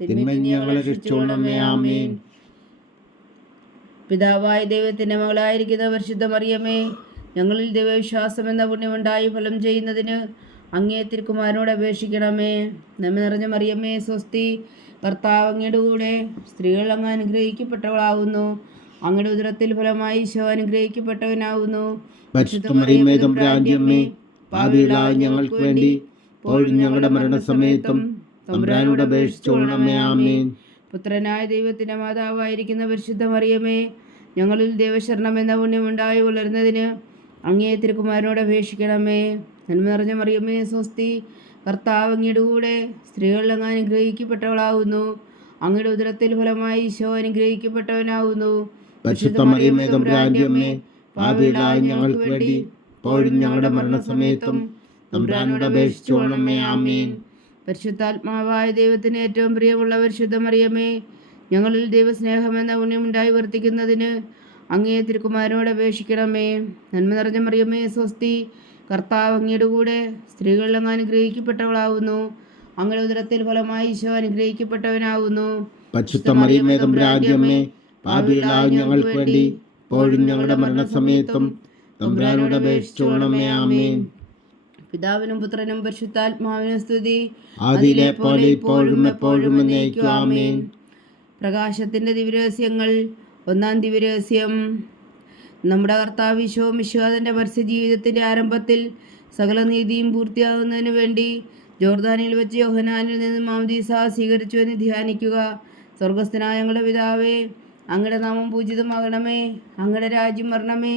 തിന്മയിൽ ഞങ്ങളെ രക്ഷിച്ചോണമേ ആമേൻ. പിതാവായ ദൈവത്തിന്റെ മകളായിരിക്കുന്ന പരിശുദ്ധ മറിയമേ ഞങ്ങളിൽ ദൈവവിശ്വാസം എന്ന പുണ്യമുണ്ടായി ഫലം ചെയ്യുന്നതിന് അങ്ങേ തിരുക്കുമാരനോട് അപേക്ഷിക്കണമേ. നമ്മ നിറഞ്ഞ മറിയമ്മേ സ്വസ്തി കർത്താവ് അങ്ങയുടെ കൂടെ സ്ത്രീകൾ അങ്ങ് അനുഗ്രഹിക്കപ്പെട്ടവളാവുന്നു. അങ്ങയുടെ ഉദരത്തിൽ ഫലമായി ഈശോ അനുഗ്രഹിക്കപ്പെട്ടവനാവുന്നു. ഞങ്ങൾക്ക് വേണ്ടി ഞങ്ങളുടെ മരണസമയത്തും തമ്പുരാനോട് അപേക്ഷിച്ചോളണമേ ആമേൻ. പുത്രനായ ദൈവത്തിന്റെ മാതാവായിരിക്കുന്ന പരിശുദ്ധ മറിയമേ ഞങ്ങളിൽ ദൈവശരണം എന്ന പുണ്യമുണ്ടായി വളരുന്നതിന് അങ്ങേ തിരുക്കുമാരനോട് അപേക്ഷിക്കണമേ. നന്മ നിറഞ്ഞ മറിയമ്മേ സ്വസ്തി കർത്താവ് അങ്ങയുടെ കൂടെ സ്ത്രീകളിൽ അങ്ങ് അനുഗ്രഹിക്കപ്പെട്ടവളാവുന്നു. അങ്ങയുടെ ഉദരത്തിൽ ഫലമായി ഈശോ അനുഗ്രഹിക്കപ്പെട്ടവനാവുന്നു. ഞങ്ങൾക്ക് വേണ്ടി ഞങ്ങളുടെ മരണസമയത്തും തമ്പുരാനോട് ആമേൻ. പരിശുദ്ധാത്മാവായ ദൈവത്തിന് ഏറ്റവും പ്രിയമുള്ള പരിശുദ്ധ മറിയമേ ഞങ്ങളിൽ ദൈവസ്നേഹമെന്ന പുണ്യമുണ്ടായി വർത്തിക്കുന്നതിന് അങ്ങേ തിരുക്കുമാരനോട് അപേക്ഷിക്കണമേ. നന്മ നിറഞ്ഞ മറിയമേ സ്വസ്തി കർത്താവ് അങ്ങയുടെ കൂടെ സ്ത്രീകളിൽ അങ്ങ് അനുഗ്രഹിക്കപ്പെട്ടവളാവുന്നു. അങ്ങയുടെ ഉദരത്തിൽ ഫലമായി ഈശോ അനുഗ്രഹിക്കപ്പെട്ടവനാവുന്നു. ഞങ്ങൾക്ക് വേണ്ടി ഇപ്പോഴും ഞങ്ങളുടെ മരണസമയത്തും തമ്പുരാനോട് അപേക്ഷിച്ചോളണമേ ആമേൻ. പിതാവിനും പുത്രനും പരിശുദ്ധാത്മാവിനും സ്തുതി. അതിലെ പോലെ ഇപ്പോഴും എപ്പോഴും പ്രകാശത്തിന്റെ ആമേൻ. പ്രകാശത്തിന്റെ ദിവ്യരഹസ്യങ്ങൾ ഒന്നാം ദിവ്യരഹസ്യം. നമ്മുടെ കർത്താവ് വിശ്വ വിശ്വാസന്റെ പരസ്യ ജീവിതത്തിന്റെ ആരംഭത്തിൽ സകല നീതിയും പൂർത്തിയാകുന്നതിന് വേണ്ടി ജോർദാനിൽ വെച്ച് യോഹനാനിൽ നിന്ന് മാമദീസ സ്വീകരിച്ചു എന്ന് ധ്യാനിക്കുക. സ്വർഗസ്ഥനായ ഞങ്ങളുടെ പിതാവേ അങ്ങയുടെ നാമം പൂജിതമാകണമേ അങ്ങയുടെ രാജ്യം വരണമേ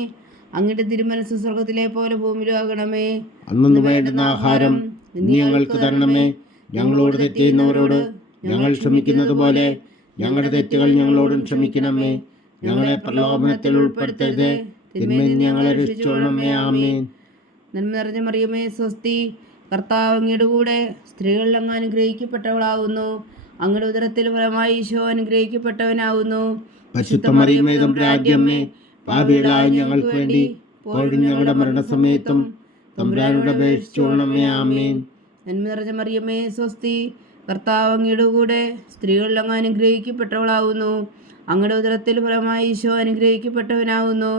അങ്ങയുടെ തിരുമനസ് സ്വർഗത്തിലെ പോലെ ഭൂമിയിലും ആകണമേ അന്നു വേണ്ടുന്ന ആഹാരം നീ ഞങ്ങൾക്ക് തരണമേ. ഞങ്ങളോട് തെറ്റിയുന്നവരോട് ഞങ്ങൾ ക്ഷമിക്കുന്നത് പോലെ ഞങ്ങളുടെ തെറ്റുകൾ ഞങ്ങളോടും ക്ഷമിക്കണമേ. ഞങ്ങളെ പ്രലോഭനത്തിൽ ഉൾപ്പെടുത്തരുത്. തിന്മയിൽ ഞങ്ങളെ രക്ഷിച്ചോളമേ ആമേൻ. നന്മ നിറഞ്ഞ മറിയമേ സ്വസ്തി. കർത്താവ് അങ്ങയുടെ കൂടെ സ്ത്രീകളിൽ അങ്ങ് അനുഗ്രഹിക്കപ്പെട്ടവളാവുന്നു. അങ്ങയുടെ ഉദരത്തിൽ ഫലമായി ഈശോ അനുഗ്രഹിക്കപ്പെട്ടവനാകുന്നു പരിശുദ്ധ മറിയമേ തമ്പുരാന്റിയമ്മേ പാപികളായ ഞങ്ങൾക്ക് വേണ്ടി ഇപ്പോഴും ഞങ്ങളുടെ മരണസമയത്തും തമ്പുരാനോട് അപേക്ഷിച്ചോളണമേ ആമേൻ. നന്മ മറിയമേ സ്വസ്തി കർത്താവ് അങ്ങയുടെ കൂടെ സ്ത്രീകളിൽ അങ്ങ് അനുഗ്രഹിക്കപ്പെട്ടവളാവുന്നു. അങ്ങയുടെ ഉദരത്തിൽ ഫലമായി ഈശോ അനുഗ്രഹിക്കപ്പെട്ടവനാവുന്നു.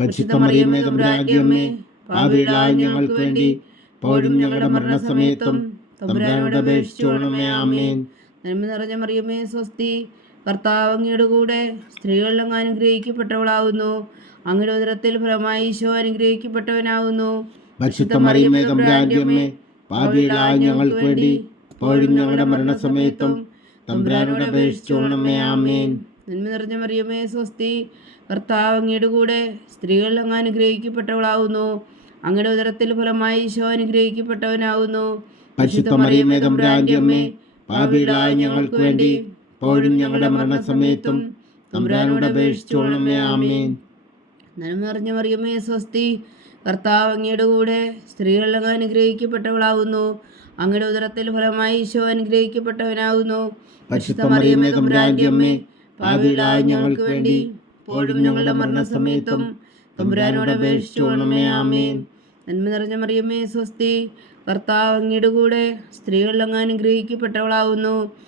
പരിശുദ്ധ മറിയമേ തമ്പുരാന്റിയമ്മേ പാപികളായ ഞങ്ങൾക്ക് വേണ്ടി ഇപ്പോഴും ഞങ്ങളുടെ മരണസമയത്തും തമ്പുരാനോട് അപേക്ഷിച്ചോളണമേ ആമേൻ. നന്മ നിറഞ്ഞ മറിയമേ സ്വസ്തി കർത്താവ് അങ്ങയുടെ കൂടെ സ്ത്രീകളിൽ അങ്ങ് അനുഗ്രഹിക്കപ്പെട്ടവളാവുന്നു. അങ്ങയുടെ ഉദരത്തിൽ ഫലമായി ഈശോ അനുഗ്രഹിക്കപ്പെട്ടവനാവുന്നു. പരിശുദ്ധ മറിയമേ തമ്പുരാന്റിയമ്മേ പാപികളായ ഞങ്ങൾക്ക് വേണ്ടി ഇപ്പോഴും ഞങ്ങളുടെ മരണസമയത്തും തമ്പുരാനോട് അപേക്ഷിച്ചോളണമേ ആമേൻ. നന്മ നിറഞ്ഞ മറിയമേ സ്വസ്തി. കർത്താവ് അങ്ങയുടെ കൂടെ സ്ത്രീകളിൽ അങ്ങ് അനുഗ്രഹിക്കപ്പെട്ടവളാവുന്നു. അങ്ങയുടെ ഉദരത്തിൽ ഫലമായി ഈശോ അനുഗ്രഹിക്കപ്പെട്ടവനാവുന്നു. പരിശുദ്ധ മറിയമേ തമ്പുരാന്റെ അമ്മേ പാപികളായ ഞങ്ങൾക്ക് വേണ്ടി ഇപ്പോഴും ഞങ്ങളുടെ മരണസമയത്തും തമ്പുരാനോട് അപേക്ഷിച്ചോളമേ ആമേൻ. നന്മ നിറഞ്ഞ മറിയമേ സ്വസ്തി. കർത്താവ് അങ്ങയുടെ കൂടെ സ്ത്രീകളിലങ്ങ് അനുഗ്രഹിക്കപ്പെട്ടവളാകുന്നു അനുഗ്രഹിക്കപ്പെട്ടവളാവുന്നു. അങ്ങയുടെ ഉദരത്തിൽ ഫലമായി ഈശോ അനുഗ്രഹിക്കപ്പെട്ടവനാകുന്നു അമ്മേ ഞങ്ങൾക്ക് വേണ്ടി ഇപ്പോഴും ഞങ്ങളുടെ മരണസമയത്തും തമ്പുരാനോട് അപേക്ഷിച്ചോളമേ ആമേൻ. നന്മ നിറഞ്ഞ മറിയമ്മേ സ്വസ്തി. കർത്താവ് അങ്ങയുടെ കൂടെ സ്ത്രീകളിലങ്ങ് അനുഗ്രഹിക്കപ്പെട്ടവളാകുന്നു അനുഗ്രഹിക്കപ്പെട്ടവളാവുന്നു.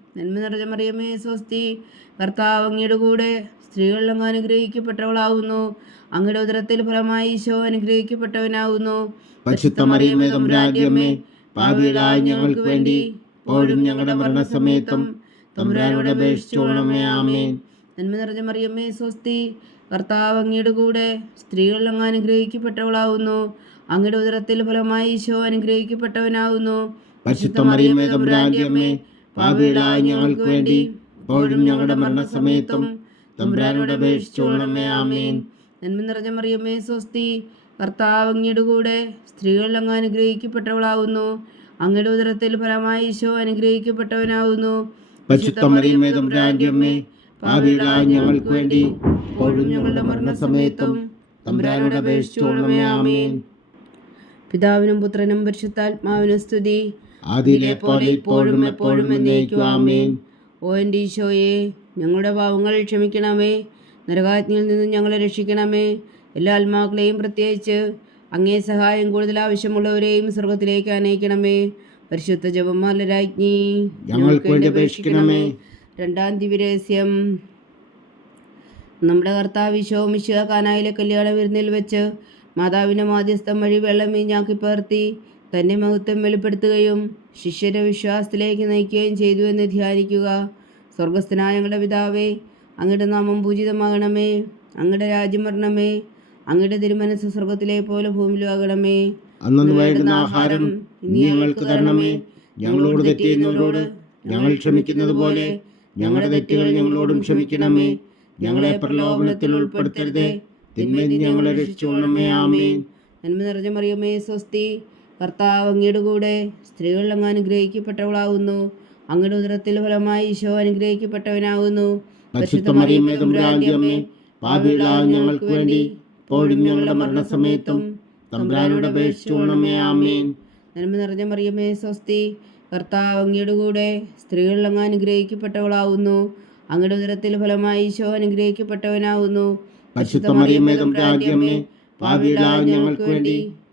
നന്മ നിറഞ്ഞ മറിയമേ സ്വസ്തി. കർത്താവ് അങ്ങയുടെ കൂടെ സ്ത്രീകൾ അങ്ങ് അനുഗ്രഹിക്കപ്പെട്ടവളാവുന്നു. അങ്ങയുടെ ഉദരത്തിൽ ഫലമായി ഈശോ അനുഗ്രഹിക്കപ്പെട്ടവനാകുന്നു പരിശുദ്ധ മറിയമേ തമ്പുരാന്റെ പാപികളായ ഞങ്ങൾക്ക് വേണ്ടി ഇപ്പോഴും ഞങ്ങളുടെ മരണസമയത്തും തമ്പുരാനോട് അപേക്ഷിച്ചോളമേ ആമേൻ. നന്മ നിറഞ്ഞ മറിയമ്മേ സ്വസ്തി. കർത്താവ് അങ്ങയുടെ കൂടെ സ്ത്രീകൾ അങ്ങ് അനുഗ്രഹിക്കപ്പെട്ടവളാവുന്നു. അങ്ങയുടെ ഉദരത്തിൽ ഫലമായി ഈശോ അനുഗ്രഹിക്കപ്പെട്ടവനാകുന്നു പരിശുദ്ധ മറിയമേ തമ്പുരാന്റെ അമ്മേ പാപികളായ ഞങ്ങൾക്ക് വേണ്ടി ഇപ്പോഴും ഞങ്ങളുടെ മരണസമയത്തും തമ്പുരാനോട് അപേക്ഷിച്ചോളമേ ആമേൻ. നന്മ നിറഞ്ഞ മറിയമ്മേ സ്വസ്തി. കർത്താവ് അങ്ങയുടെ കൂടെ സ്ത്രീകളിൽ അങ്ങ് അനുഗ്രഹിക്കപ്പെട്ടവളാവുന്നു. അങ്ങയുടെ ഉദരത്തിൽ ഫലമായി ഈശോ അനുഗ്രഹിക്കപ്പെട്ടവനാവുന്നു. പാപികളായ ഞങ്ങൾക്ക് വേണ്ടി ഇപ്പോഴും ഞങ്ങളുടെ മരണസമയത്തും തമ്പുരാനോട് അപേക്ഷിച്ചോളമേ ആമേൻ. പിതാവിനും പുത്രനും പരിശുദ്ധാത്മാവിനും സ്തുതി. പോലെ ഇപ്പോഴും എപ്പോഴും എന്നേക്കും. ആമേൻ. ഓ എന്റെ ഈശോയെ ഞങ്ങളുടെ പാവങ്ങൾ ക്ഷമിക്കണമേ. നരകാജ്ഞയിൽ നിന്നും ഞങ്ങളെ രക്ഷിക്കണമേ. എല്ലാ ആത്മാക്കളെയും പ്രത്യേകിച്ച് അങ്ങേ സഹായം കൂടുതൽ ആവശ്യമുള്ളവരെയും സ്വർഗത്തിലേക്ക് അനയിക്കണമേ പരിശുദ്ധ ജപമാല രാജ്ഞി ഞങ്ങൾക്ക് വേണ്ടി അപേക്ഷിക്കണമേ. രണ്ടാം ദിവ്യരഹസ്യം. നമ്മുടെ കർത്താവ് വിശോ മിശ കാനായിലെ കല്യാണ വിരുന്നിൽ വെച്ച് മാതാവിന്റെ മാധ്യസ്ഥം വഴി വെള്ളം വീഞ്ഞാക്കി പകർത്തി തന്റെ മഹത്വം വെളിപ്പെടുത്തുകയും ശിഷ്യരെ വിശ്വാസത്തിലേക്ക് നയിക്കുകയും ചെയ്തു എന്ന് ധ്യാനിക്കുക. സ്വർഗസ്ഥനായ ഞങ്ങളുടെ പിതാവേ അങ്ങയുടെ നാമം പൂജിതമാകണമേ. അങ്ങയുടെ രാജ്യം വരണമേ. അങ്ങയുടെ തിരുമനസ് സ്വർഗത്തിലെ പോലെ ഭൂമിയിലാകണമേ അന്നു ആഹാരം നീ ഞങ്ങൾക്ക് തരണമേ. ഞങ്ങളോട് തെറ്റ് ഞങ്ങൾ ക്ഷമിക്കുന്നത് പോലെ ഞങ്ങളുടെ തെറ്റുകൾ ഞങ്ങളോടും ക്ഷമിക്കണമേ. ഞങ്ങളെ പ്രലോഭനത്തിൽ ഉൾപ്പെടുത്തരുതേ. തിന്മയിൽ ഞങ്ങളെ രക്ഷിച്ചോണമേ ആമേൻ. നന്മ നിറഞ്ഞ മറിയമേ സ്വസ്തി. കർത്താവ് അങ്ങയുടെ കൂടെ സ്ത്രീകൾ അങ്ങ് അനുഗ്രഹിക്കപ്പെട്ടവളാകുന്നു അങ്ങയുടെ ഉദരത്തിൽ ഫലമായി ഈശോ അനുഗ്രഹിക്കപ്പെട്ടവനാകുന്നു ഞങ്ങൾക്ക് വേണ്ടി ഇപ്പോഴും ഞങ്ങളുടെ മരണസമയത്തും തമ്പുരാനോട് അപേക്ഷിച്ചോളണമേ ആമേൻ. നന്മ നിറഞ്ഞ മറിയമേ സ്വസ്തി കർത്താവ് അങ്ങയുടെ കൂടെ സ്ത്രീകൾ അങ്ങ് അനുഗ്രഹിക്കപ്പെട്ടവളാവുന്നു. അങ്ങയുടെ ഉദരത്തിൽ ഫലമായി ഈശോ അനുഗ്രഹിക്കപ്പെട്ടവനാവുന്നു. പരിശുദ്ധ മറിയമേ തമ്പുരാന്റെ അമ്മേ പാപികളായ ഞങ്ങൾക്ക് വേണ്ടി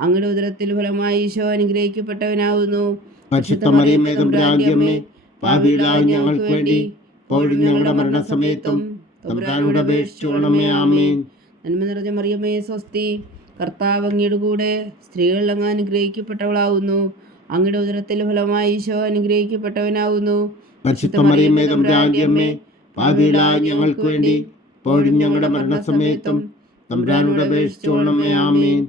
അങ്ങയുടെ ഉദരത്തിൽ ഫലമായി ഈശോ അനുഗ്രഹിക്കപ്പെട്ടവനാവുന്നു. ഞങ്ങൾക്ക് വേണ്ടി ഞങ്ങളുടെ മരണസമയത്തും തമ്പുരാനോട് അപേക്ഷിച്ചോളണമേ ആമേൻ. നന്മ നിറഞ്ഞ മറിയമേ സ്വസ്തി കർത്താവ് അങ്ങയുടെ കൂടെ സ്ത്രീകൾ അങ്ങ് അനുഗ്രഹിക്കപ്പെട്ടവളാവുന്നു. അങ്ങയുടെ ഉദരത്തിൽ ഫലമായി ഈശോ അനുഗ്രഹിക്കപ്പെട്ടവനാവുന്നു. ഞങ്ങൾക്ക് വേണ്ടി ഇപ്പോഴും ഞങ്ങളുടെ മരണസമയത്തും തമ്പുരാനോട് അപേക്ഷിച്ചോണമേ ആമേൻ.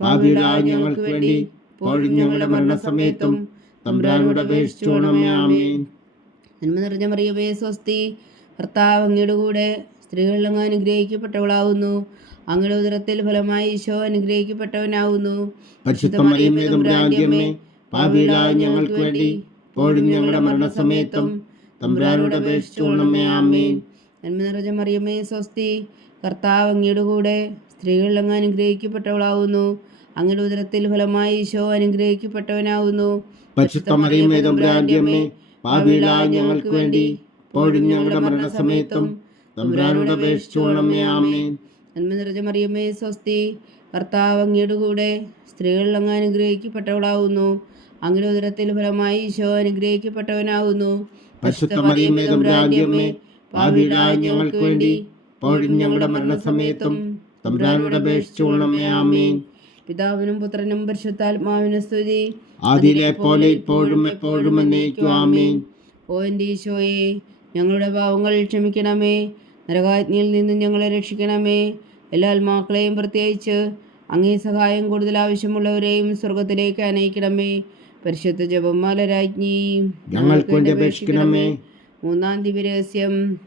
പാപികളായ ഞങ്ങൾക്ക് വേണ്ടി ഇപ്പോഴും ഞങ്ങളുടെ മരണസമയത്തും തമ്പുരാനോട് അപേക്ഷിച്ചോണമേ ആമേൻ. നന്മ നിറഞ്ഞ മറിയമേ സ്വസ്തി. ഭർത്താവ് അങ്ങയുടെ കൂടെ സ്ത്രീകളിൽ അങ്ങ് അനുഗ്രഹിക്കപ്പെട്ടവളാവുന്നു. അങ്ങയുടെ ഉദരത്തിൽ ഫലമായി ഈശോ അനുഗ്രഹിക്കപ്പെട്ടവനാവുന്നു. പാപികളായ ഞങ്ങൾക്ക് വേണ്ടി ഇപ്പോഴും ഞങ്ങളുടെ മരണസമയത്തും തമ്പുരാനോട് അപേക്ഷിച്ചോണമേ ആമേൻ. നന്മ നിറഞ്ഞ മറിയമേ സ്വസ്തി. കർത്താവ് അങ്ങയുടെ കൂടെ സ്ത്രീകളിൽ അങ്ങ് അനുഗ്രഹിക്കപ്പെട്ടവളാവുന്നു. അങ്ങയുടെ ഉദരത്തിൽ ഫലമായി ഈശോ പാപികളായ ഞങ്ങൾക്ക് വേണ്ടി ഇപ്പോഴും ഞങ്ങളുടെ മരണസമയത്തും തമ്പുരാനോട് അപേക്ഷിച്ചോണമേ ആമേൻ. നന്മ നിറഞ്ഞ മറിയമ്മേ സ്വസ്തി കർത്താവ് അങ്ങയുടെ കൂടെ സ്ത്രീകളിൽ അങ്ങ് അനുഗ്രഹിക്കപ്പെട്ടവളാവുന്നു. അങ്ങയുടെ ഉദരത്തിൽ ഫലമായി ഈശോ പാപികളായ ഞങ്ങൾക്ക് വേണ്ടി ഇപ്പോഴും ഞങ്ങളുടെ മരണസമയത്തും തമ്പുരാനോട് അപേക്ഷിച്ചോണമേ ആമേൻ. പിതാവിനും പുത്രനും പരിശുദ്ധാത്മാവിനും സ്തുതി. അതിലെ പോലെ ഇപ്പോഴും എപ്പോഴും എന്നേക്കും ആമേൻ. ഓ എന്റെ ഈശോയെ ഞങ്ങളുടെ പാവങ്ങൾ ക്ഷമിക്കണമേ. നരകാജ്ഞയിൽ നിന്നും ഞങ്ങളെ രക്ഷിക്കണമേ. എല്ലാ ആത്മാക്കളെയും പ്രത്യേകിച്ച് അങ്ങേ സഹായം കൂടുതൽ ആവശ്യമുള്ളവരെയും സ്വർഗത്തിലേക്ക് അനയിക്കണമേ. പരിശുദ്ധ ജപമാല രാജ്ഞി ഞങ്ങൾക്ക് വേണ്ടി അപേക്ഷിക്കണമേ. മൂന്നാം ദിവ്യരഹസ്യം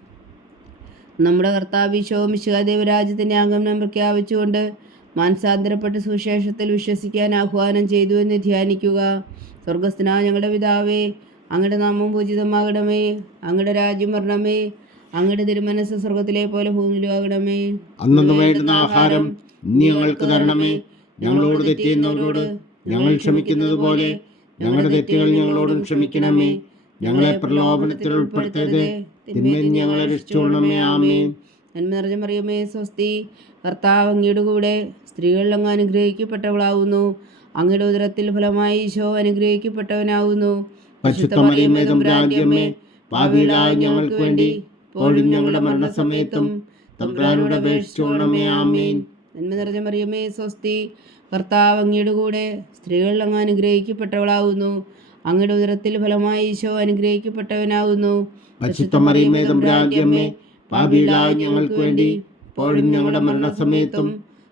നമ്മുടെ കർത്താവിശോ അംഗം ആഗമനം പ്രഖ്യാപിച്ചുകൊണ്ട് മാനസാന്തരപ്പെട്ട് സുവിശേഷത്തിൽ വിശ്വസിക്കാൻ ആഹ്വാനം ചെയ്തു എന്ന് ധ്യാനിക്കുക. സ്വർഗസ്ഥനാ ഞങ്ങളുടെ പിതാവേ അങ്ങയുടെ നാമം പൂജിതമാകണമേ അങ്ങയുടെ രാജ്യം വരണമേ അങ്ങയുടെ തിരുമനസ് സ്വർഗത്തിലെ പോലെ ഭൂമിയിലാകണമേ അന്നു വേണ്ടുന്ന ആഹാരം ഞങ്ങൾക്ക് തരണമേ. ഞങ്ങളോട് തെറ്റിയുന്നവരോട് ഞങ്ങൾ ക്ഷമിക്കുന്നത് പോലെ ഞങ്ങളുടെ തെറ്റുകൾ ഞങ്ങളോടും ക്ഷമിക്കണമേ. ഞങ്ങളെ പ്രലോഭനത്തിൽ ഉൾപ്പെടുത്തരുത്. തിന്മയിൽ ഞങ്ങളെ രക്ഷിച്ചോളണമേ ആമേൻ. നന്മ നിറഞ്ഞ മറിയമേ സ്വസ്തി. കർത്താവ് അങ്ങയുടെ കൂടെ സ്ത്രീകളിൽ അങ്ങ് അനുഗ്രഹിക്കപ്പെട്ടവളാവുന്നു. അങ്ങയുടെ ഉദരത്തിൽ ഫലമായി ഈശോ അനുഗ്രഹിക്കപ്പെട്ടവനാവുന്നു. പാപികളായ ഞങ്ങൾക്ക് വേണ്ടി ഇപ്പോഴും ഞങ്ങളുടെ മരണസമയത്തും തമ്പുരാനോട് ആമേൻ. നന്മ നിറഞ്ഞ മറിയമേ സ്വസ്തി കർത്താവ് അങ്ങയുടെ കൂടെ സ്ത്രീകളിൽ അങ്ങ് അനുഗ്രഹിക്കപ്പെട്ടവളാവുന്നു. അങ്ങയുടെ ഉദരത്തിൽ ഫലമായി ഈശോ അനുഗ്രഹിക്കപ്പെട്ടവനാവുന്നു. പരിശുദ്ധ മറിയമേ തമ്പുരാന്റെ അമ്മേ ഞങ്ങൾക്ക് വേണ്ടി ഇപ്പോഴും ഞങ്ങളുടെ മരണസമയത്തും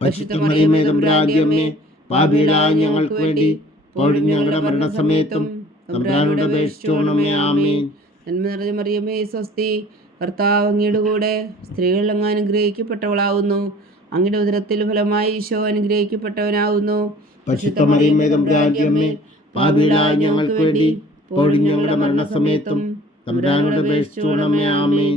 പരിശുദ്ധ മറിയമേ തമ്പുരാന്റെ അമ്മേ പാപികളായ ഞങ്ങൾക്ക് വേണ്ടി ഇപ്പോഴും ഞങ്ങളുടെ മരണസമയത്തും തമ്പുരാനോട് അപേക്ഷിച്ചോണമേ ആമീൻ. നന്മ നിറഞ്ഞ മറിയമ്മേ സ്വസ്തി കർത്താവ് അങ്ങയുടെ കൂടെ സ്ത്രീകളിൽ അങ്ങ് അനുഗ്രഹിക്കപ്പെട്ടവളാവുന്നു. അങ്ങയുടെ ഉദരത്തിൽ ഫലമായി ഈശോ അനുഗ്രഹിക്കപ്പെട്ടവനാവുന്നു. പരിശുദ്ധ മറിയമേ തമ്പുരാന്റെ അമ്മേ പാപികളായ ഞങ്ങൾക്ക് വേണ്ടി ഇപ്പോഴും ഞങ്ങളുടെ മരണസമയത്തും തമ്പുരാനോട് അപേക്ഷിച്ചോണമേ ആമേൻ.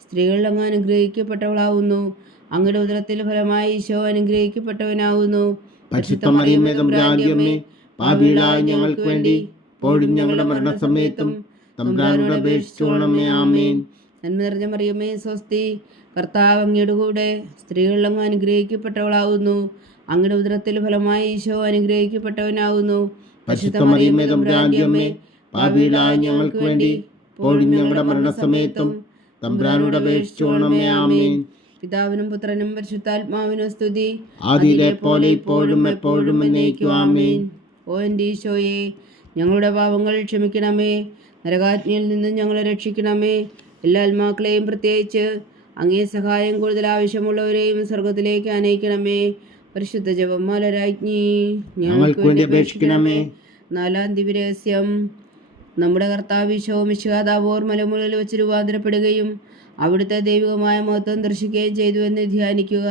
സ്ത്രീകളിൽ അങ്ങ് അനുഗ്രഹിക്കപ്പെട്ടവളാവുന്നു. അങ്ങയുടെ ഉദരത്തിൽ ഫലമായി ഈശോ അനുഗ്രഹിക്കപ്പെട്ടവനാവുന്നു. പരിശുദ്ധ മറിയമേ തമ്പുരാന്റെ അമ്മേ പാപികളായ ഞങ്ങൾക്ക് വേണ്ടി ഇപ്പോഴും ഞങ്ങളുടെ മരണസമയത്തും തമ്പുരാനോട് അപേക്ഷിച്ചോളണമേ ആമേൻ. നന്മ നിറഞ്ഞ മറിയമ്മേ സ്വസ്തി കർത്താവ് അങ്ങയുടെ കൂടെ സ്ത്രീകളിൽ അങ്ങ് അനുഗ്രഹിക്കപ്പെട്ടവളാവുന്നു. അങ്ങയുടെ ഉദരത്തിൽ ഫലമായി ഈശോ അനുഗ്രഹിക്കപ്പെട്ടവനാവുന്നു. പരിശുദ്ധ മറിയമേ തമ്പുരാന്റെ അമ്മേ പാപികളായ ഞങ്ങൾക്ക് വേണ്ടി ഇപ്പോഴും ഞങ്ങളുടെ മരണസമയത്തും തമ്പുരാനോട് ആമേൻ. പിതാവിനും പുത്രനും പരിശുദ്ധാത്മാവിനും സ്തുതി. അതിലെ പോലെ ഇപ്പോഴും എപ്പോഴും എന്നേക്കും ആമേൻ. ഓ എന്റെ ഈശോയെ ഞങ്ങളുടെ പാപങ്ങൾ ക്ഷമിക്കണമേ. നരകാജ്ഞയിൽ നിന്നും ഞങ്ങളെ രക്ഷിക്കണമേ. എല്ലാ ആത്മാക്കളെയും പ്രത്യേകിച്ച് അങ്ങേ സഹായം കൂടുതൽ ആവശ്യമുള്ളവരെയും സ്വർഗത്തിലേക്ക് അനയിക്കണമേ. പരിശുദ്ധ ജപമാല രാജ്ഞി ഞങ്ങൾക്ക് വേണ്ടി അപേക്ഷിക്കണമേ. നാലാം ദിവരഹസ്യം നമ്മുടെ കർത്താവ് ശോമിശാദാവോർ മലമുകളിൽ വെച്ച് രൂപാന്തരപ്പെടുകയും അവിടുത്തെ ദൈവികമായ മഹത്വം ദർശിക്കുകയും ചെയ്തു എന്ന് ധ്യാനിക്കുക.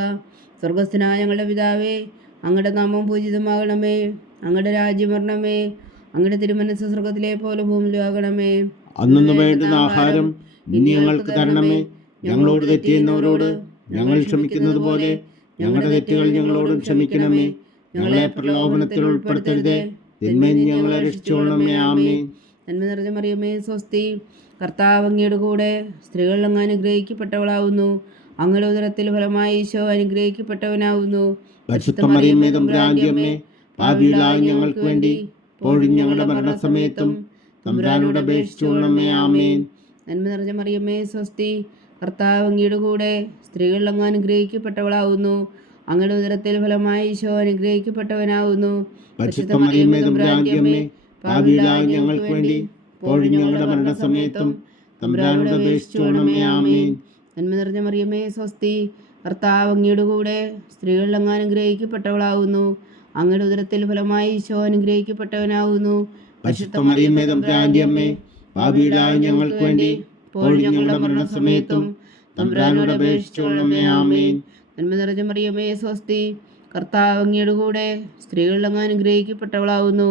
സ്വർഗസ്ഥനായ ഞങ്ങളുടെ പിതാവേ അങ്ങയുടെ നാമം പൂജിതമാകണമേ. അങ്ങയുടെ രാജ്യം വരണമേ. അങ്ങയുടെ തിരുമനസ് സ്വർഗത്തിലെ പോലെ ഭൂമിയിലാകണമേ അന്നു വേണ്ടുന്ന ആഹാരം ഇനി ഞങ്ങൾക്ക് തരണമേ. ഞങ്ങളോട് തെറ്റിയുന്നവരോട് ഞങ്ങൾ ക്ഷമിക്കുന്നത് പോലെ ഞങ്ങളുടെ തെറ്റുകൾ ഞങ്ങളോടും ക്ഷമിക്കണമേ. ഞങ്ങളെ പ്രലോഭനത്തിൽ ഉൾപ്പെടുത്തരുതേ. തിന്മയിൽ ഞങ്ങളെ രക്ഷിച്ചോളണമേ ആമേ നന്മ നിറഞ്ഞ മറിയമേ സ്വസ്തി. കർത്താവ് അങ്ങയുടെ കൂടെ സ്ത്രീകൾ അങ്ങ് അനുഗ്രഹിക്കപ്പെട്ടവളാവുന്നു. അങ്ങയുടെ ഉദരത്തിൽ ഫലമായി ഈശോ അനുഗ്രഹിക്കപ്പെട്ടവനാവുന്നു. പാപികളായ ഞങ്ങൾക്ക് വേണ്ടി ഇപ്പോഴും ഞങ്ങളുടെ മരണസമയത്തും തമ്പുരാനോട് അപേക്ഷിച്ചോളണമേ ആമേൻ. നന്മ നിറഞ്ഞ മറിയമ്മേ സ്വസ്തി. കർത്താവ് അങ്ങയുടെ കൂടെ സ്ത്രീകൾ അങ്ങ് അനുഗ്രഹിക്കപ്പെട്ടവളാവുന്നു. അങ്ങയുടെ ഉദരത്തിൽ ഫലമായി ഈശോ അനുഗ്രഹിക്കപ്പെട്ടവനാവുന്നു. പരിശുദ്ധ മറിയമ്മേ തമ്പുരാന്റെ പാപികളായ ഞങ്ങൾക്ക് വേണ്ടി ഇപ്പോഴും ഞങ്ങളുടെ മരണസമയത്തും തമ്പുരാനോട് അപേക്ഷിച്ചോണമേ ആമേൻ. നന്മ നിറഞ്ഞ മറിയമ്മേ സ്വസ്തി. ഭർത്താവ് അങ്ങയുടെ കൂടെ സ്ത്രീകളിൽ അങ്ങ് അനുഗ്രഹിക്കപ്പെട്ടവളാകുന്നു അങ്ങയുടെ ഉദരത്തിൽ ഫലമായി ഈശോ അനുഗ്രഹിക്കപ്പെട്ടവനാകുന്നു പരിശുദ്ധ മറിയമ്മേ തമ്പുരാന്റെ അമ്മേ പാപികളായ ഞങ്ങൾക്ക് വേണ്ടി ഇപ്പോഴും ഞങ്ങളുടെ മരണസമയത്തും തമ്പുരാനോട് അപേക്ഷിച്ചോണമേ ആമേൻ. നന്മ നിറഞ്ഞ മറിയമ്മേ സ്വസ്തി. കർത്താവ് അങ്ങയുടെ കൂടെ സ്ത്രീകളിൽ അങ്ങ് അനുഗ്രഹിക്കപ്പെട്ടവളാവുന്നു.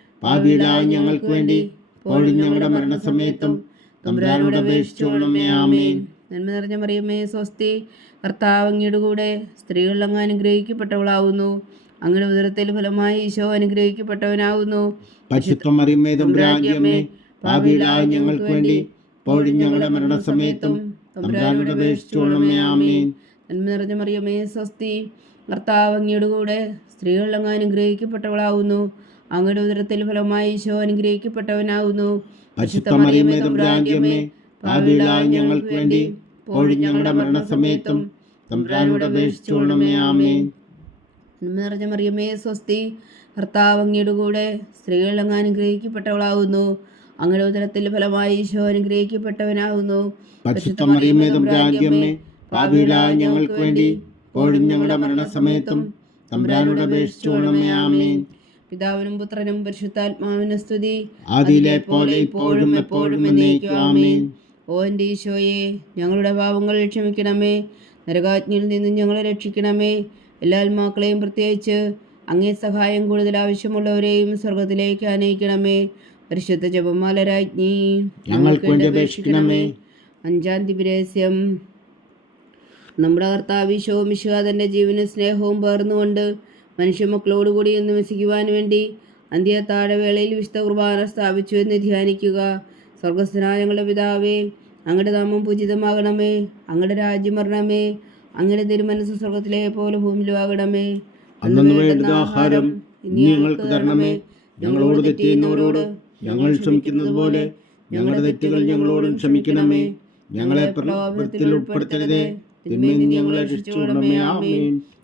പാപികളായ ഞങ്ങൾക്ക് വേണ്ടി ഇപ്പോഴും ഞങ്ങളുടെ മരണസമയത്തും തമ്പുരാനോട് ആമേൻ. നന്മ നിറഞ്ഞ മറിയമ്മേ സ്വസ്തി കർത്താവ് അങ്ങയുടെ കൂടെ സ്ത്രീകൾ അങ്ങ് അനുഗ്രഹിക്കപ്പെട്ടവളാവുന്നു. അങ്ങയുടെ ഉദരത്തിൽ ഫലമായി ഈശോ അനുഗ്രഹിക്കപ്പെട്ടവനാവുന്നു. പാപികളായ ഞങ്ങൾക്ക് വേണ്ടി ഇപ്പോഴും ഞങ്ങളുടെ മരണസമയത്തും തമ്പുരാനോട് അപേക്ഷിച്ചോളണമേ ആമേൻ. നന്മ നിറഞ്ഞ മറിയമ്മേ സ്വസ്തി കർത്താവ് അങ്ങയുടെ കൂടെ സ്ത്രീകൾ അങ്ങ് അനുഗ്രഹിക്കപ്പെട്ടവളാവുന്നു. അങ്ങയുടെ ഉദരത്തിൽ ഫലമായി ഈശോ അനുഗ്രഹിക്കപ്പെട്ടവനാകുന്നു. ഞങ്ങൾക്ക് വേണ്ടി ഞങ്ങളുടെ മരണസമയത്തും തമ്പുരാനോട് അപേക്ഷിച്ചോളണമേ നന്മ നിറഞ്ഞ മറിയമ്മേ സ്വസ്തി ഭർത്താവ് അങ്ങയുടെ കൂടെ സ്ത്രീകൾ അങ്ങ് അനുഗ്രഹിക്കപ്പെട്ടവളാകുന്നു. അങ്ങയുടെ ഉദരത്തിൽ ഫലമായി ഈശോ അനുഗ്രഹിക്കപ്പെട്ടവനാകുന്നു. ഞങ്ങൾക്ക് വേണ്ടി ഞങ്ങളുടെ മരണസമയത്തും തമ്പുരാനോട് അപേക്ഷിച്ചോളണമേ ആമേൻ. പിതാവിനും പുത്രനും പരിശുദ്ധാത്മാവിനും സ്തുതി. അതിലെ പോലെ ഇപ്പോഴും എപ്പോഴും എന്നേക്കും ആമേൻ. ഓ എന്റെ ഈശോയെ ഞങ്ങളുടെ പാവങ്ങൾ ക്ഷമിക്കണമേ നരകാജ്ഞയിൽ നിന്നും ഞങ്ങളെ രക്ഷിക്കണമേ. എല്ലാ ആത്മാക്കളെയും പ്രത്യേകിച്ച് അങ്ങേ സഹായം കൂടുതൽ ആവശ്യമുള്ളവരെയും സ്വർഗത്തിലേക്ക് അനയിക്കണമേ പരിശുദ്ധ ജപമാല രാജ്ഞി ഞങ്ങൾക്ക് വേണ്ടി അപേക്ഷിക്കണമേ. അഞ്ചാം ദിവരഹസ്യം നമ്മുടെ കർത്താവ് ശോമിശുക തന്റെ ജീവനും സ്നേഹവും പകർന്നുകൊണ്ട് മനുഷ്യമക്കളോടുകൂടി എന്ന് വസിക്കുവാൻ വേണ്ടി അന്ത്യത്താഴവേളയിൽ വിശുദ്ധ കുർബാന സ്ഥാപിച്ചു എന്ന് ധ്യാനിക്കുക. സ്വർഗസ്ഥനായ ഞങ്ങളുടെ പിതാവേ അങ്ങയുടെ നാമം പൂജിതമാകണമേ അങ്ങയുടെ രാജ്യം വരണമേ അങ്ങയുടെ തിരുമനസ് സ്വർഗത്തിലെ പോലെ ഭൂമിയിലും ആകണമേ. അന്നു ആഹാരം ഇനി ഞങ്ങൾക്ക് തരണമേ. ഞങ്ങളോട് തെറ്റിയുന്നവരോട് ഞങ്ങൾ ക്ഷമിക്കുന്നത് പോലെ ഞങ്ങളുടെ തെറ്റുകൾ ഞങ്ങളോടും ക്ഷമിക്കണമേ. ഞങ്ങളെ പ്രലോഭനത്തിൽ ഉൾപ്പെടുത്തരുതേ. തിന്മയിൽ ഞങ്ങളെ രക്ഷിച്ചുകൊള്ളണമേ. ആമേൻ.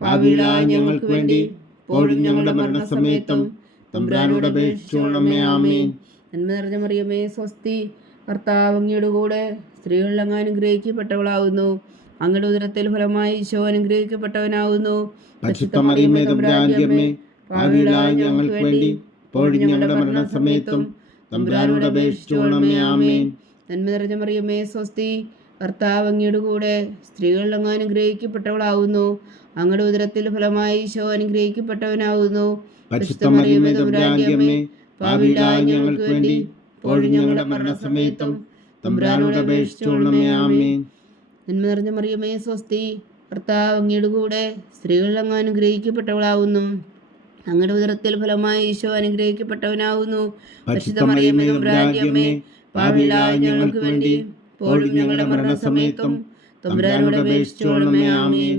പാപികളായ ഞങ്ങൾക്ക് വേണ്ടി ഇപ്പോഴും ഞങ്ങളുടെ മരണസമയത്തും തമ്പുരാനോട് അപേക്ഷിച്ചോളമേ ആമേൻ. നന്മ നിറഞ്ഞ മറിയമേ സ്വസ്തി കർത്താവ് അങ്ങയുടെ കൂടെ സ്ത്രീകളിൽ അങ്ങ് അനുഗ്രഹിക്കപ്പെട്ടവളാവുന്നു. അങ്ങയുടെ ഉദരത്തിൽ ഫലമായി ഈശോ അനുഗ്രഹിക്കപ്പെട്ടവനാവുന്നു. പരിശുദ്ധ മറിയമേ തമ്പുരാന്റെ അമ്മേ ഞങ്ങൾക്ക് വേണ്ടി ഇപ്പോഴും ഞങ്ങളുടെ മരണസമയത്തും തമ്പുരാനോട് അപേക്ഷിച്ചോളമേ ആമേൻ. നന്മ നിറഞ്ഞ മറിയമേ സ്വസ്തി കർത്താവ് അങ്ങയുടെ കൂടെ സ്ത്രീകളിൽ അങ്ങ് അനുഗ്രഹിക്കപ്പെട്ടവളാവുന്നു. അങ്ങയുടെ ഉദരത്തിൽ ഫലമായി ഈശോ അനുഗ്രഹിക്കപ്പെട്ടവനാവുന്നു. സ്ത്രീകളിലങ്ങനുഗ്രഹിക്കപ്പെട്ടവളാവുന്നു ഞങ്ങൾക്ക് വേണ്ടി ഞങ്ങളുടെ മരണസമയത്തും തമ്പുരാനോട് അപേക്ഷിച്ചോളമേ ആമേൻ. നന്മ നിറഞ്ഞ മറിയമേ സ്വസ്തി കർത്താവ് അങ്ങയുടെ കൂടെ അങ്ങ് അനുഗ്രഹിക്കപ്പെട്ടവളാവുന്നു. അങ്ങയുടെ ഉദരത്തിൽ ഫലമായി ഈശോ അനുഗ്രഹിക്കപ്പെട്ടവനാവുന്നു. ഞങ്ങൾക്ക് വേണ്ടി ഞങ്ങളുടെ മരണസമയത്തും തമ്പുരാനോട് അപേക്ഷിച്ചോളമേ ആമേൻ.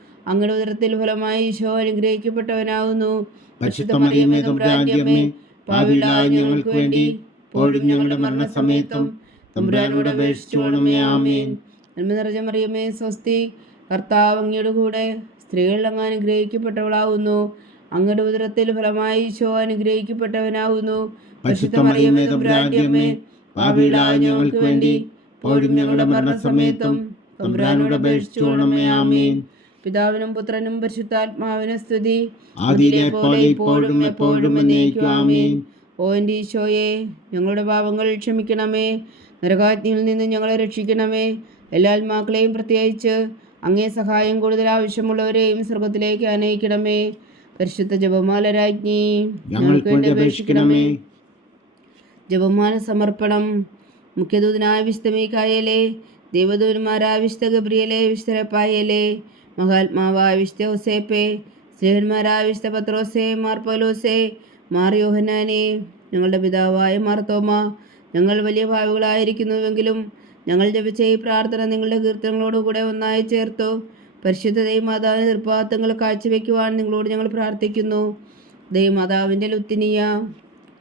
അങ്ങയുടെ ഉദരത്തിൽ ഫലമായി ഈശോ മറിയമേ അമ്മേ ഞങ്ങൾക്ക് വേണ്ടി ഇപ്പോഴും ഞങ്ങളുടെ മരണസമയത്തും തമ്പുരാനോട് അപേക്ഷിച്ചോണമേ ആമേൻ. നന്മ നിറഞ്ഞ മറിയമ്മേ സ്വസ്തി കർത്താവ് അങ്ങയുടെ കൂടെ അങ്ങ് അനുഗ്രഹിക്കപ്പെട്ടവളാവുന്നു. അങ്ങയുടെ ഉദരത്തിൽ ഫലമായി ഈശോ അനുഗ്രഹിക്കപ്പെട്ടവനാവുന്നു. മറിയമേ തമ്പുരാന്റെ അമ്മേ പാപികളായ ഞങ്ങൾക്ക് വേണ്ടി ഇപ്പോഴും ഞങ്ങളുടെ മരണസമയത്തും തമ്പുരാനോട് അപേക്ഷിച്ചോണമേ ആമേൻ. പിതാവിനും പുത്രനും പരിശുദ്ധാത്മാവിനും സ്തുതി. ഇപ്പോഴും എപ്പോഴും ഓ എന്റെ ഈശോയെ ഞങ്ങളുടെ പാപങ്ങൾ ക്ഷമിക്കണമേ. നരകാജ്ഞയിൽ നിന്ന് ഞങ്ങളെ രക്ഷിക്കണമേ. എല്ലാ ആത്മാക്കളെയും പ്രത്യേകിച്ച് അങ്ങേ സഹായം കൂടുതൽ ആവശ്യമുള്ളവരെയും സ്വർഗത്തിലേക്ക് അനയിക്കണമേ. പരിശുദ്ധ ജപമാല രാജ്ഞി ഞങ്ങൾക്ക് വേണ്ടി അപേക്ഷിക്കണമേ. ജപമാല സമർപ്പണം മുഖ്യദൂതനായ വിശുദ്ധ മീക്കായേലെ ദേവദൂതന്മാരായ വിശുദ്ധ ഗബ്രിയലെ വിശുദ്ധ റപ്പായേലെ മഹാത്മാവായ വിശുദ്ധ ഹൊസേപ്പെ സ്നേഹന്മാരായ വിശുദ്ധ പത്രോസേ മാർ പൗലോസെ മാർ യോഹനാനെ ഞങ്ങളുടെ പിതാവായ മാർത്തോമ ഞങ്ങൾ വലിയ ഭാവികളായിരിക്കുന്നുവെങ്കിലും ഞങ്ങൾ ജപിച്ച ഈ പ്രാർത്ഥന നിങ്ങളുടെ കീർത്തനങ്ങളോടുകൂടെ ഒന്നായി ചേർത്തു. പരിശുദ്ധ ദൈവമാതാവിന് നിർപ്പാത്തങ്ങൾ കാഴ്ചവെക്കുവാൻ നിങ്ങളോട് ഞങ്ങൾ പ്രാർത്ഥിക്കുന്നു. ദൈവമാതാവിന്റെ ലുത്തിനിയ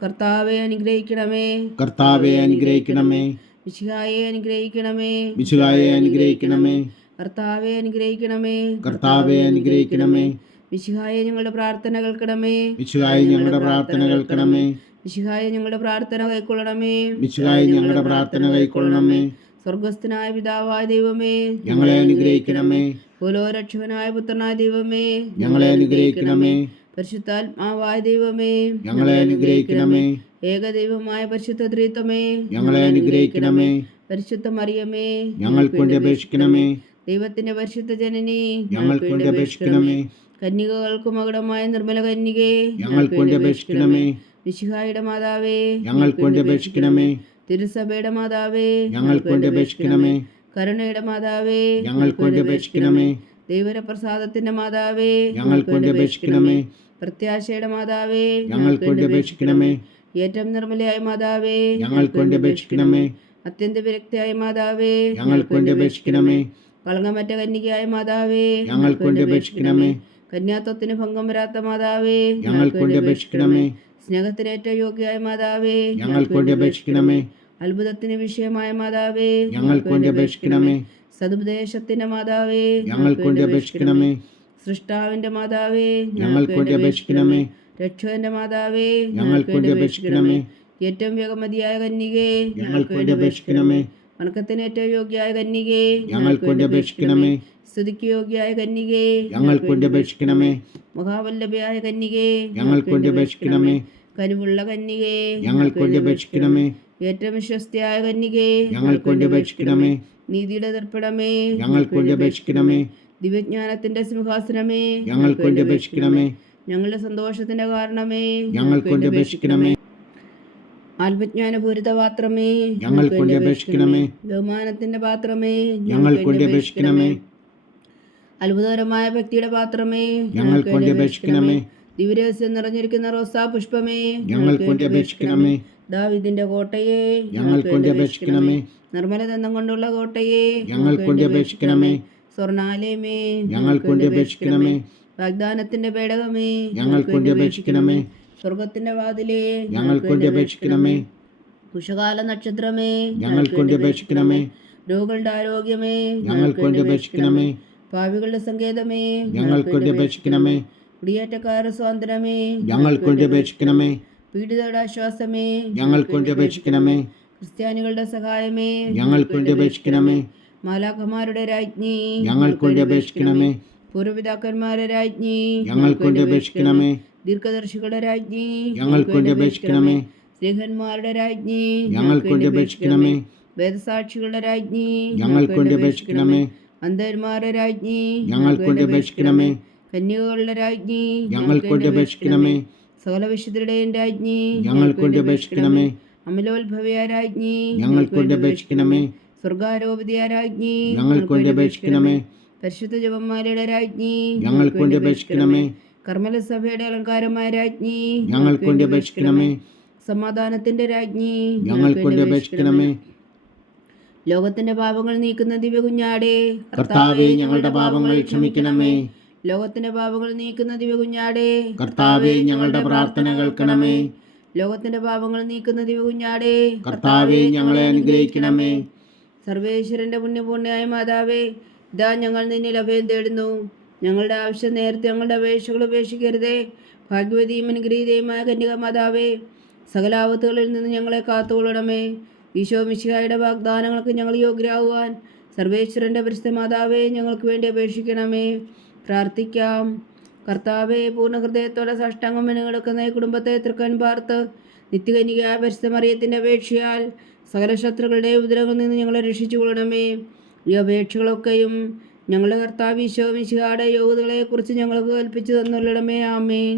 കർത്താവെ അനുഗ്രഹിക്കണമേ. കർത്താവെ അനുഗ്രഹിക്കണമേ. വിശുഹായെ അനുഗ്രഹിക്കണമേ. വിശുഹായെ അനുഗ്രഹിക്കണമേ. കർത്താവെ അനുഗ്രഹിക്കണമേ. കർത്താവെ അനുഗ്രഹിക്കണമേ. വിശുഹായ ഞങ്ങളുടെ പ്രാർത്ഥനകൾ കേൾക്കണമേ. വിശുഹായ ഞങ്ങളുടെ പ്രാർത്ഥനകൾ കേൾക്കണമേ. വിശുഹായ ഞങ്ങളുടെ പ്രാർത്ഥന കൈക്കൊള്ളണമേ വിശുഹായ ഞങ്ങളുടെ പ്രാർത്ഥന കൈക്കൊള്ളണമേ സ്വർഗസ്ഥനായ പിതാവായ ദൈവമേ. ഞങ്ങളെ അനുഗ്രഹിക്കണമേ. കുലോരക്ഷകനായ പുത്രനായ ദൈവമേ. ഞങ്ങളെ അനുഗ്രഹിക്കണമേ. പരിശുദ്ധാത്മാവായ ദൈവമേ. ഞങ്ങളെ അനുഗ്രഹിക്കണമേ. ഏകദൈവമായ പരിശുദ്ധ ത്രിത്വമേ. ഞങ്ങളെ അനുഗ്രഹിക്കണമേ. പരിശുദ്ധ മറിയമേ. ഞങ്ങൾക്ക് വേണ്ടി അപേക്ഷിക്കണമേ. ദൈവത്തിന്റെ പരിശുദ്ധ ജനനെ ഞങ്ങൾക്ക് അപേക്ഷിക്കണമേ. കന്യകകൾക്ക് മകുടമായ നിർമ്മല കന്യകേ ഞങ്ങൾക്ക് അപേക്ഷിക്കണമേ. വിശുഹായുടെ മാതാവേ ഞങ്ങൾക്ക് വേണ്ടി അപേക്ഷിക്കണമേ. തിരുസഭയുടെ മാതാവേ ഞങ്ങൾ വേണ്ടി അപേക്ഷിക്കണമേ. കരുണയുടെ മാതാവേ ഞങ്ങൾക്ക് അപേക്ഷിക്കണമേ. ദൈവരപ്രസാദത്തിന്റെ മാതാവേ ഞങ്ങൾക്ക് അപേക്ഷിക്കണമേ. പ്രത്യാശയുടെ മാതാവേ ഞങ്ങൾക്ക് അപേക്ഷിക്കണമേ. ഏറ്റവും നിർമ്മലയായ മാതാവേ ഞങ്ങൾ അപേക്ഷിക്കണമേ. അത്യന്ത വിരക്തിയായ മാതാവേ ഞങ്ങൾക്ക് അപേക്ഷിക്കണമേ. കളങ്കമറ്റ കന്യകയായ മാതാവേ ഞങ്ങൾക്ക് വേണ്ടി അപേക്ഷിക്കണമേ. കന്യാത്വത്തിന് ഭംഗം വരാത്ത മാതാവേ ഞങ്ങൾക്ക് വേണ്ടി അപേക്ഷിക്കണമേ. സ്നേഹത്തിന് ഏറ്റവും യോഗ്യയായ മാതാവേ ഞങ്ങൾക്ക് വേണ്ടി അപേക്ഷിക്കണമേ. അത്ഭുതത്തിന് വിഷയമായ മാതാവേ ഞങ്ങൾക്ക് വേണ്ടി അപേക്ഷിക്കണമേ. സതുപദേശത്തിന്റെ മാതാവേ ഞങ്ങൾക്ക് വേണ്ടി അപേക്ഷിക്കണമേ. സൃഷ്ടാവിന്റെ മാതാവേ ഞങ്ങൾക്ക് വേണ്ടി അപേക്ഷിക്കണമേ. രക്ഷകന്റെ മാതാവേ ഞങ്ങൾക്ക് വേണ്ടി അപേക്ഷിക്കണമേ. ഏറ്റവും വേഗമതിയായ കന്യകേ ഞങ്ങൾക്ക് വേണ്ടി അപേക്ഷിക്കണമേ. വണക്കത്തിന് ഏറ്റവും യോഗ്യായ കന്യകേ ഞങ്ങൾക്ക് വേണ്ടി അപേക്ഷിക്കണമേ. സ്തുതിക്ക് യോഗ്യായ കന്യകേ ഞങ്ങൾക്ക് വേണ്ടി അപേക്ഷിക്കണമേ. മഹാവല്ലഭയായ കന്യകേ ഞങ്ങൾക്ക് വേണ്ടി അപേക്ഷിക്കണമേ. കനിവുള്ള കന്യകേ ഞങ്ങൾക്ക് വേണ്ടി അപേക്ഷിക്കണമേ. ഏറ്റവും വിശ്വസ്തയായ കന്യകേ ഞങ്ങൾക്ക് വേണ്ടി അപേക്ഷിക്കണമേ. നീതിയുടെ ദർപ്പണമേ ഞങ്ങൾക്ക് വേണ്ടി അപേക്ഷിക്കണമേ. ദിവ്യജ്ഞാനത്തിന്റെ സിംഹാസനമേ ഞങ്ങൾക്ക് വേണ്ടി അപേക്ഷിക്കണമേ. ഞങ്ങളുടെ സന്തോഷത്തിന്റെ കാരണമേ ഞങ്ങൾക്ക് വേണ്ടി അപേക്ഷിക്കണമേ. ആത്മജ്ഞാനപൂരിത പാത്രമേ ഞങ്ങൾ കൊണ്ട് അപേക്ഷിക്കണമേ. ബഹുമാനത്തിന്റെ പാത്രമേ ഞങ്ങൾ കൊണ്ട് അപേക്ഷിക്കണമേ. അത്ഭുതകരമായ ഭക്തിയുടെ പാത്രമേ ഞങ്ങൾ കൊണ്ട് അപേക്ഷിക്കണമേ. ദിവ്യരഹസ്യം നിറഞ്ഞിരിക്കുന്ന റോസാ പുഷ്പമേ ഞങ്ങൾ കൊണ്ട് അപേക്ഷിക്കണമേ. ദാവിദിന്റെ കോട്ടയെ ഞങ്ങൾ കൊണ്ട് അപേക്ഷിക്കണമേ. നിർമ്മല ദന്തം കൊണ്ടുള്ള കോട്ടയെ ഞങ്ങൾ കൊണ്ട് അപേക്ഷിക്കണമേ. സ്വർണാലയമേ ഞങ്ങൾ കൊണ്ട് അപേക്ഷിക്കണമേ. വാഗ്ദാനത്തിന്റെ പേടകമേ ഞങ്ങൾ കൊണ്ട് അപേക്ഷിക്കണമേ. സ്വർഗത്തിന്റെ വാതിലേ ഞങ്ങൾക്ക് വേണ്ടി അപേക്ഷിക്കണമേ. കുശകാല നക്ഷത്രമേ ഞങ്ങൾക്ക് വേണ്ടി അപേക്ഷിക്കണമേ. രോഗികളുടെ ആരോഗ്യമേ ഞങ്ങൾക്ക് വേണ്ടി അപേക്ഷിക്കണമേ. പാവികളുടെ സങ്കേതമേ ഞങ്ങൾക്ക് വേണ്ടി അപേക്ഷിക്കണമേ. കുടിയേറ്റക്കാരുടെ സ്വാതന്ത്ര്യമേ ഞങ്ങൾക്ക് വേണ്ടി അപേക്ഷിക്കണമേ. പീഡിതരുടെ ആശ്വാസമേ ഞങ്ങൾക്ക് വേണ്ടി അപേക്ഷിക്കണമേ. ക്രിസ്ത്യാനികളുടെ സഹായമേ ഞങ്ങൾക്ക് വേണ്ടി അപേക്ഷിക്കണമേ. മാലാഖമാരുടെ രാജ്ഞി ഞങ്ങൾക്ക് വേണ്ടി അപേക്ഷിക്കണമേ. പൂർവപിതാക്കന്മാരുടെ രാജ്ഞി ഞങ്ങൾക്ക് വേണ്ടി അപേക്ഷിക്കണമേ. ദീർഘദർശികളുടെ രാജ്ഞി ഞങ്ങൾക്ക് വേണ്ടി അപേക്ഷിക്കണമേ. സ്നേഹന്മാരുടെ രാജ്ഞി ഞങ്ങൾക്ക് വേണ്ടി അപേക്ഷിക്കണമേ. വേദസാക്ഷികളുടെ രാജ്ഞി ഞങ്ങൾക്ക് വേണ്ടി അപേക്ഷിക്കണമേ. അന്ധന്മാരുടെ രാജ്ഞി ഞങ്ങൾക്ക് വേണ്ടി അപേക്ഷിക്കണമേ. കന്യകകളുടെ രാജ്ഞി ഞങ്ങൾക്ക് വേണ്ടി അപേക്ഷിക്കണമേ. സകല വിശുദ്ധരുടെയും രാജ്ഞി ഞങ്ങൾക്ക് വേണ്ടി അപേക്ഷിക്കണമേ. അമലോത്ഭവയ രാജ്ഞി ഞങ്ങൾക്ക് വേണ്ടി അപേക്ഷിക്കണമേ. സ്വർഗാരോപതിയ രാജ്ഞി ഞങ്ങൾക്ക് വേണ്ടി അപേക്ഷിക്കണമേ. പരിശുദ്ധ ജപന്മാരുടെ രാജ്ഞി ഞങ്ങൾക്ക് വേണ്ടി അപേക്ഷിക്കണമേ. കർമ്മല സഭയുടെ അലങ്കാരമായ രാജ്ഞി ഞങ്ങൾക്ക് വേണ്ടി അപേക്ഷിക്കണമേ. സമാധാനത്തിന്റെ രാജ്ഞി ഞങ്ങൾക്ക് വേണ്ടി അപേക്ഷിക്കണമേ. ലോകത്തിന്റെ പാപങ്ങൾ നീക്കുന്ന ദിവ്യ കുഞ്ഞാടേ കർത്താവെ ഞങ്ങളുടെ പാപങ്ങൾ ക്ഷമിക്കണമേ. ലോകത്തിന്റെ പാപങ്ങൾ നീക്കുന്ന ദിവ്യ കുഞ്ഞാടേ കർത്താവെ ഞങ്ങളുടെ പ്രാർത്ഥന കേൾക്കണമേ. ലോകത്തിന്റെ പാപങ്ങൾ നീക്കുന്ന ദിവ്യ കുഞ്ഞാടേ കർത്താവെ ഞങ്ങളെ അനുഗ്രഹിക്കണമേ. സർവേശ്വരന്റെ പുണ്യപൂർണയായ മാതാവേ ഇതാ ഞങ്ങൾ നിന്നിൽ അഭയം തേടുന്നു. ഞങ്ങളുടെ ആവശ്യം നേരത്തെ ഞങ്ങളുടെ അപേക്ഷകൾ ഉപേക്ഷിക്കരുതേ. ഭാഗ്യവതിയും അനുഗ്രഹീതയുമായ കന്യക മാതാവേ സകലാപത്തുകളിൽ നിന്ന് ഞങ്ങളെ കാത്തുകൊള്ളണമേ. ഈശോ മിശിഹായുടെ വാഗ്ദാനങ്ങൾക്ക് ഞങ്ങൾ യോഗ്യരാകുവാൻ സർവേശ്വരന്റെ പരിശുദ്ധ മാതാവേ ഞങ്ങൾക്ക് വേണ്ടി അപേക്ഷിക്കണമേ. പ്രാർത്ഥിക്കാം. കർത്താവെ പൂർണ ഹൃദയത്തോടെ സാഷ്ടാംഗം കിടക്കുന്ന കുടുംബത്തെ തൃക്കൻ പാർത്ത് നിത്യകന്യക പരിശുദ്ധ മറിയത്തിന്റെ അപേക്ഷയാൽ സകല ശത്രുക്കളുടെ ഉപദ്രവങ്ങളിൽ നിന്ന് ഞങ്ങളെ രക്ഷിച്ചു കൊള്ളണമേ ഈ അപേക്ഷകളൊക്കെയും ഞങ്ങളുടെ കർത്താവ് ഈശോ മിശിഹായുടെ യോഗ്യതകളെക്കുറിച്ച് ഞങ്ങൾക്ക് കൽപ്പിച്ചു തന്നുള്ളടമേ ആമേൻ.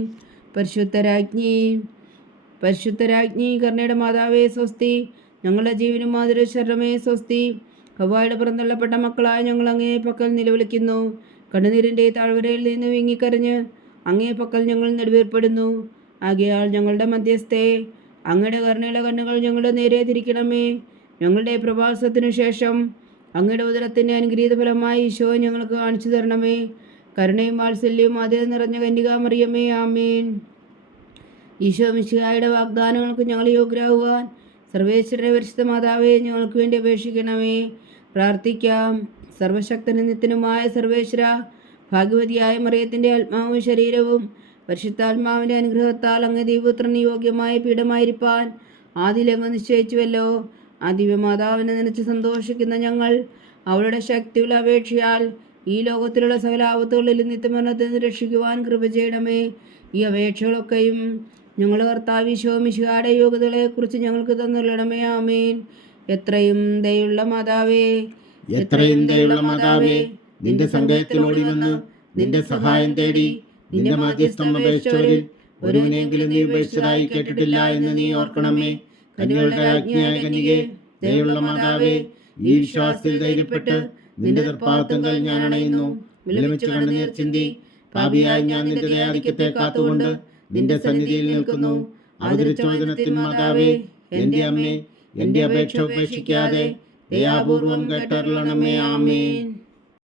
പരിശുദ്ധരാജ്ഞി പരിശുദ്ധരാജ്ഞി കർണയുടെ മാതാവേ സ്വസ്തി. ഞങ്ങളുടെ ജീവനും മാതിരി ശരണമേ സ്വസ്തി. കവ്വായുടെ പുറന്തള്ളപ്പെട്ട മക്കളായ ഞങ്ങൾ അങ്ങേ പക്കൽ നിലവിളിക്കുന്നു. കണ്ണുനീരിന്റെ താഴ്വരയിൽ നിന്ന് വിങ്ങിക്കരഞ്ഞ് അങ്ങേ പക്കൽ ഞങ്ങൾ നെടുവേർപ്പെടുന്നു. ആകയാൽ ഞങ്ങളുടെ മധ്യസ്ഥേ അങ്ങയുടെ കരുണയുടെ കണ്ണുകൾ ഞങ്ങളുടെ നേരെ തിരിക്കണമേ. ഞങ്ങളുടെ പ്രവാസത്തിനു ശേഷം അങ്ങയുടെ ഉദരത്തിന്റെ അനുഗ്രഹീത ഫലമായി ഈശോ ഞങ്ങൾക്ക് കാണിച്ചു തരണമേ. കരുണയും വാത്സല്യവും അതിൽ നിറഞ്ഞ കന്യകാമറിയമേ. ആമീൻ. ഈശോ മിശിഹായുടെ വാഗ്ദാനങ്ങൾക്ക് ഞങ്ങൾ യോഗ്യരാകുവാൻ സർവേശ്വര പരിശുദ്ധ മാതാവേ ഞങ്ങൾക്ക് വേണ്ടി അപേക്ഷിക്കണമേ. പ്രാർത്ഥിക്കാം. സർവശക്തനും സർവേശ്വര ഭാഗവതിയായ മറിയത്തിന്റെ ആത്മാവും ശരീരവും പരിശുദ്ധാത്മാവിന്റെ അനുഗ്രഹത്താൽ അങ്ങ് ദൈവപുത്രന് യോഗ്യമായ പീഠമായിരിക്കാൻ ആദിലങ്ങ് നിശ്ചയിച്ചുവല്ലോ. ആ ദിവ്യമാതാവിനെ നനച്ച് സന്തോഷിക്കുന്ന ഞങ്ങൾ അവളുടെ ശക്തിയുള്ള അപേക്ഷയാൽ ഈ ലോകത്തിലുള്ള സകല ആപത്തുകളിൽ നിത്യമരണത്തിൽ നിന്ന് രക്ഷിക്കുവാൻ കൃപ ചെയ്യണമേ. ഈ അപേക്ഷകളൊക്കെയും ഞങ്ങൾ കർത്താവ് ശോമിശുകാരുടെ യോഗ്യതകളെക്കുറിച്ച് ഞങ്ങൾക്ക് തന്നുള്ളണമേ ആമേൻ. എത്രയും ദയുള്ള മാതാവേ എത്രയും ദയുള്ള മാതാവേ നിന്റെ സങ്കേതത്തിലോടി വന്ന് നിന്റെ സഹായം തേടി നിന്റെ മാധ്യസ്ഥം അപേക്ഷിച്ചവരിൽ ഒരുവിനെങ്കിലും നീ ഉപേക്ഷിച്ചതായി കേട്ടിട്ടില്ല എന്ന് നീ ഓർക്കണമേ. കന്യകളുടെ രാജ്ഞിയായ കന്യകെ ദയുള്ള മാതാവേ ഈ വിശ്വാസത്തിൽ ധൈര്യപ്പെട്ട് നിന്റെ നിർഭാഗത്വങ്ങൾ ഞാൻ അണയുന്നു. വിലമിച്ച് കണ്ണുനീർ ചിന്തി പാപിയായി ഞാൻ നിന്റെ ദയാധിക്യത്തെ കാത്തുകൊണ്ട് നിന്റെ സന്നിധിയിൽ നിൽക്കുന്നു. ആദരിച്ചോദനത്തിൻ മാതാവേ എന്റെ അമ്മേ എന്റെ അപേക്ഷ ഉപേക്ഷിക്കാതെ ദയാപൂർവം കേട്ടറിയണമേ ആമേൻ.